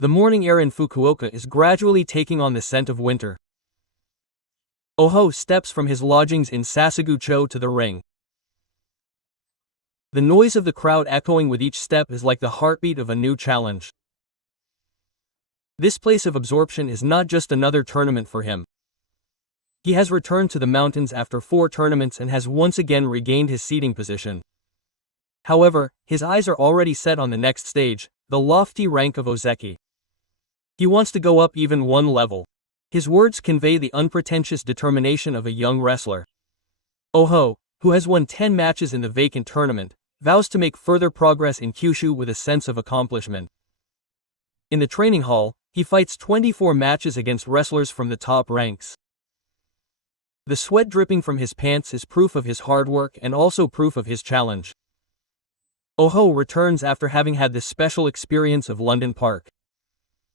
The morning air in Fukuoka is gradually taking on the scent of winter. Oho steps from his lodgings in Sasagoo-cho to the ring. The noise of the crowd echoing with each step is like the heartbeat of a new challenge. This place of absorption is not just another tournament for him. He has returned to the mountains after 4 tournaments and has once again regained his seating position. However, his eyes are already set on the next stage, the lofty rank of Ozeki. He wants to go up even one level. His words convey the unpretentious determination of a young wrestler. Oho, who has won 10 matches in the vacant tournament, vows to make further progress in Kyushu with a sense of accomplishment. In the training hall, he fights 24 matches against wrestlers from the top ranks. The sweat dripping from his pants is proof of his hard work and also proof of his challenge. Oho returns after having had the special experience of London Park.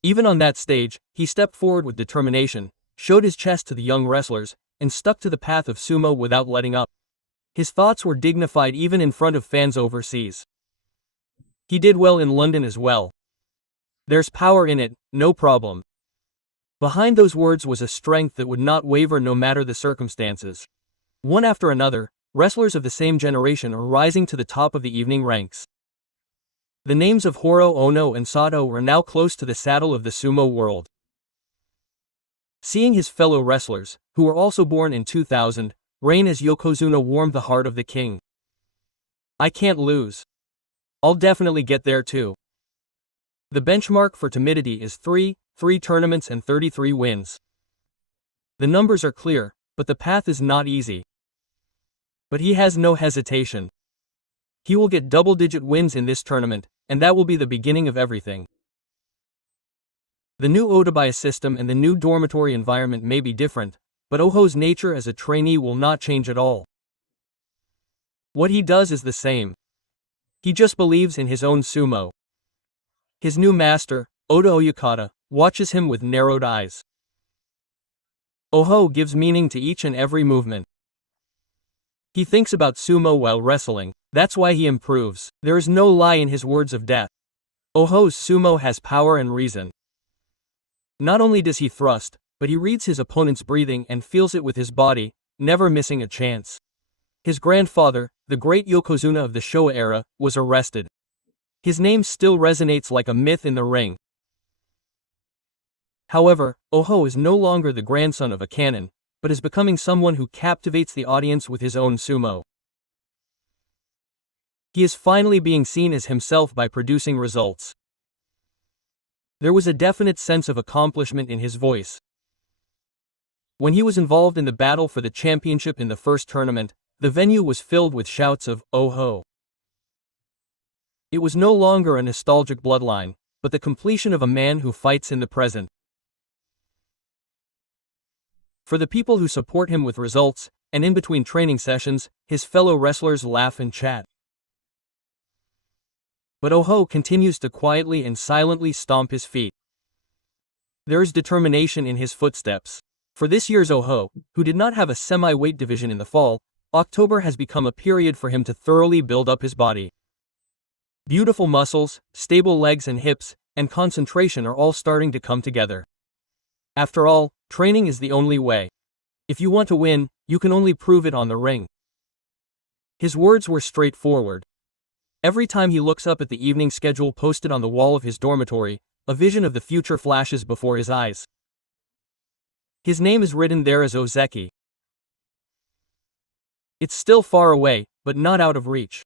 Even on that stage, he stepped forward with determination, showed his chest to the young wrestlers, and stuck to the path of sumo without letting up. His thoughts were dignified even in front of fans overseas. He did well in London as well. There's power in it, no problem. Behind those words was a strength that would not waver no matter the circumstances. One after another, wrestlers of the same generation are rising to the top of the evening ranks. The names of Horo Ono and Sato are now close to the saddle of the sumo world. Seeing his fellow wrestlers, who were also born in 2000, reign as Yokozuna warmed the heart of the king. I can't lose. I'll definitely get there too. The benchmark for timidity is 3 tournaments and 33 wins. The numbers are clear, but the path is not easy. But he has no hesitation. He will get double-digit wins in this tournament, and that will be the beginning of everything. The new Otabaya system and the new dormitory environment may be different, but Oho's nature as a trainee will not change at all. What he does is the same. He just believes in his own sumo. His new master, Oda Oyakata, watches him with narrowed eyes. Oho gives meaning to each and every movement. He thinks about sumo while wrestling, that's why he improves. There is no lie in his words of death. Oho's sumo has power and reason. Not only does he thrust, but he reads his opponent's breathing and feels it with his body, never missing a chance. His grandfather, the great Yokozuna of the Showa era, was arrested. His name still resonates like a myth in the ring. However, Oho is no longer the grandson of a cannon, but is becoming someone who captivates the audience with his own sumo. He is finally being seen as himself by producing results. There was a definite sense of accomplishment in his voice. When he was involved in the battle for the championship in the first tournament, the venue was filled with shouts of "Oh-ho." It was no longer a nostalgic bloodline, but the completion of a man who fights in the present. For the people who support him with results, and in between training sessions, his fellow wrestlers laugh and chat. But Oho continues to quietly and silently stomp his feet. There is determination in his footsteps. For this year's Oho, who did not have a semi-weight division in the fall, October has become a period for him to thoroughly build up his body. Beautiful muscles, stable legs and hips, and concentration are all starting to come together. After all, training is the only way. If you want to win, you can only prove it on the ring. His words were straightforward. Every time he looks up at the evening schedule posted on the wall of his dormitory, a vision of the future flashes before his eyes. His name is written there as Ozeki. It's still far away, but not out of reach.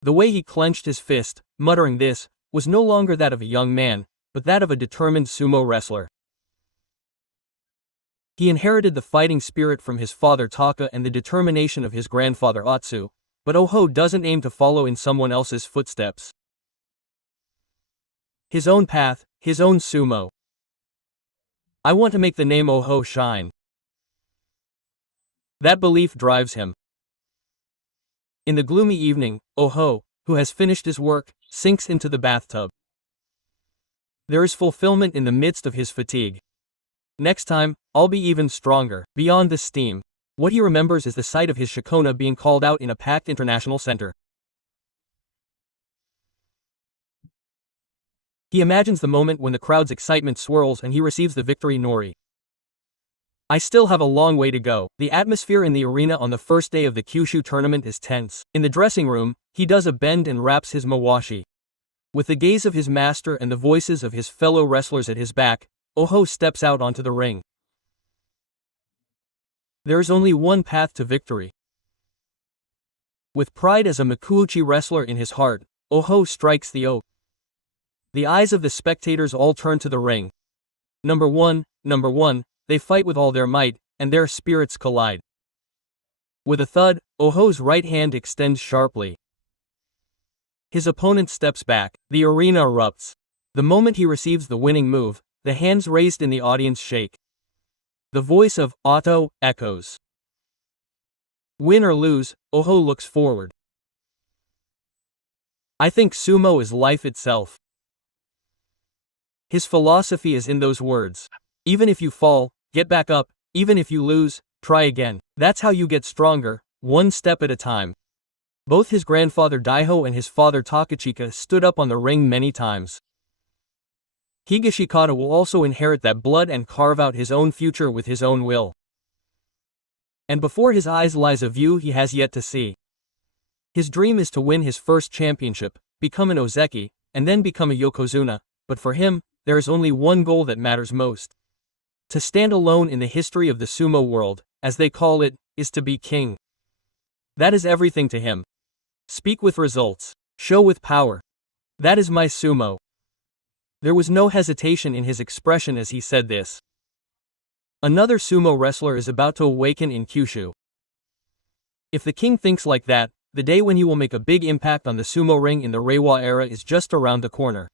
The way he clenched his fist, muttering this, was no longer that of a young man, but that of a determined sumo wrestler. He inherited the fighting spirit from his father Taka and the determination of his grandfather Atsu, but Oho doesn't aim to follow in someone else's footsteps. His own path, his own sumo. I want to make the name Oho shine. That belief drives him. In the gloomy evening, Oho, who has finished his work, sinks into the bathtub. There is fulfillment in the midst of his fatigue. Next time, I'll be even stronger. Beyond the steam, what he remembers is the sight of his shikona being called out in a packed international center. He imagines the moment when the crowd's excitement swirls and he receives the victory nori. I still have a long way to go. The atmosphere in the arena on the first day of the Kyushu tournament is tense. In the dressing room, he does a bend and wraps his mawashi. With the gaze of his master and the voices of his fellow wrestlers at his back, Oho steps out onto the ring. There is only one path to victory. With pride as a Makuuchi wrestler in his heart, Oho strikes the O. The eyes of the spectators all turn to the ring. Number one, they fight with all their might, and their spirits collide. With a thud, Oho's right hand extends sharply. His opponent steps back, the arena erupts. The moment he receives the winning move, the hands raised in the audience shake. The voice of Otto echoes. Win or lose, Oho looks forward. I think sumo is life itself. His philosophy is in those words. Even if you fall, get back up. Even if you lose, try again. That's how you get stronger, one step at a time. Both his grandfather Daiho and his father Takachika stood up on the ring many times. Higashikata will also inherit that blood and carve out his own future with his own will. And before his eyes lies a view he has yet to see. His dream is to win his first championship, become an Ozeki, and then become a Yokozuna, but for him, there is only one goal that matters most. To stand alone in the history of the sumo world, as they call it, is to be king. That is everything to him. Speak with results. Show with power. That is my sumo. There was no hesitation in his expression as he said this. Another sumo wrestler is about to awaken in Kyushu. If the king thinks like that, the day when he will make a big impact on the sumo ring in the Reiwa era is just around the corner.